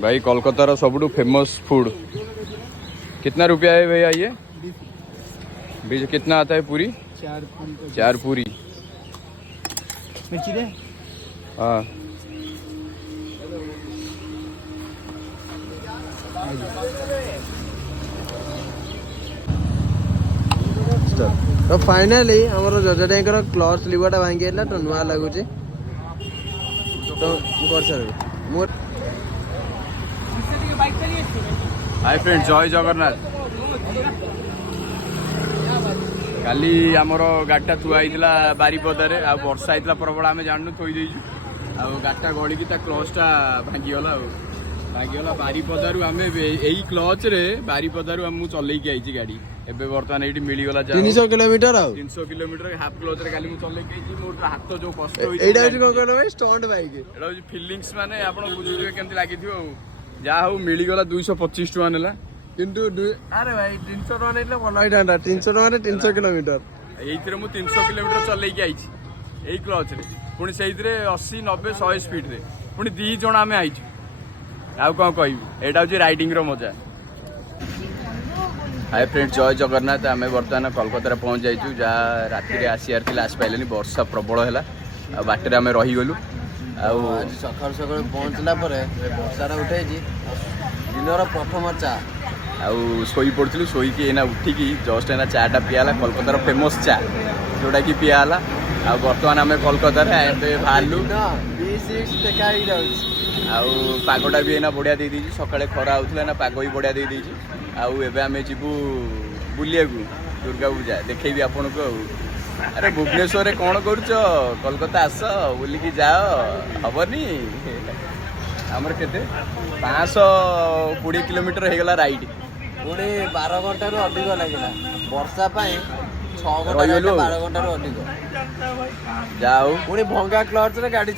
भाई Kolkata सबुठु famous food कितना रुपया है भैया ये? 20। कितना आता है पूरी? 4 पूरी। मिर्ची दे। हाँ तो फाइनली हमर जजा टैंकर क्लच लिवरटा भांगी गेला तो नुआ लागुची तो कर सर मोर हाय फ्रेंड जय जगन्नाथ। काली आमर गाड़ीटा थुआ होता बारीपदारे आ वर्षा होता प्रबल आम जानू थोई देचु आ गाड़ीटा गड़ी क्लचटा भांगीगला भांगीगला बारीपदारू आम यही क्लच रे बारीपदारू मुझे चलैकी आई गाड़ी एबे बर्तमान ये मिलगला 300 किलोमीटर 300 किलोमीटर हाफ क्लच रे काली मुझे चलैकी मोर हाथ जो कष्ट एटा होची कोन कहलो भाई स्टंट बाइक एटा होची फीलिंग्स माने आपण बुझुथिबे केमति लागिथिबो जा हो मिलगला 225 टका नेला किंतु अरे भाई 300 टका नेले भल होइटांडा 300 टका रे 300 किलोमीटर एइथिरे मु 300 किलोमीटर चलैकी आइछि एई क्लच रे पुणी सेइथिरे 80 90 100 स्पीड रे पुणी दी जण आमे आइछु आ कोन कहबी एटा होची राइडिंग रो मजा। हाय फ्रेंड जय जगन्नाथ। आम बर्तमान कोलकाता पहुँच जाइछु जहाँ राति आसियार थी आस पाइलानी वर्षा प्रबल है आ बाटर आम रहीगलु आज सकाल सकाल पहुँचला वर्षा उठे दिनर प्रथम चा आउ शोई पड़ू शोईकी एना उठिकी जस्ट एना चाटा पियाला कोलकातार फेमस चा जोटा कि पियाला आ बर्तमान आम कोलकाता बाहरलु आउ पागटा भी एना बढ़िया दे देछि सकाळे खरा होउथला ना पाग भी बढ़िया दे देछि आउ एबे आमे जिबु बुलिया को दुर्गा पूजा देखैबी आपन को। अरे भुवनेश्वर कौन करुच कोलकाता आस बुलिकी जाओ हबनी आमर केते 520 किलोमीटर हो गला राइड पुणी 12 घंटा रु अधिक लगिला वर्षा पाए 6 घंटा 12 घंटा रु अधिक जाओ पुणी भंगा क्लच रे गाड़ी